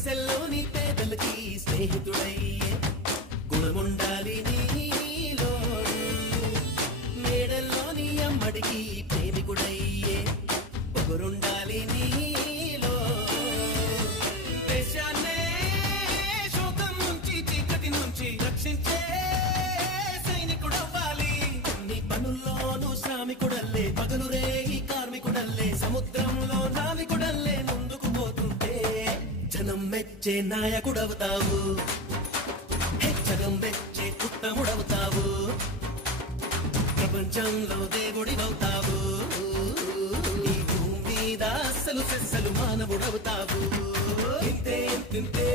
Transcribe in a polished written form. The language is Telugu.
గుడిసెల్లోని పేదలకి స్నేహితుడయ్యే గుణముండాలి నీలో మేడల్లోని అమ్మడికి ప్రేమికుడయ్యే పొగరుండాలి నీలో దేశాన్నే శోకం నుంచి చీకటి నుంచి రక్షించే సైనికుడవ్వాలి అన్ని పనుల్లోనూ శ్రామికుడల్లే పగలు రేగి కార్మికుడల్లే సముద్రంలో నావికుడల్లే ముందుకు పోతుంటే జనం మెచ్చే నాయకుడవుతావు జగం మెచ్చే ఉత్తముడవుతావు ప్రపంచంలో దేవుడివవుతావు ఈ భూమి మీద అస్సలు సెస్సలు మానవుడవుతావు ఇంతే ఇంతే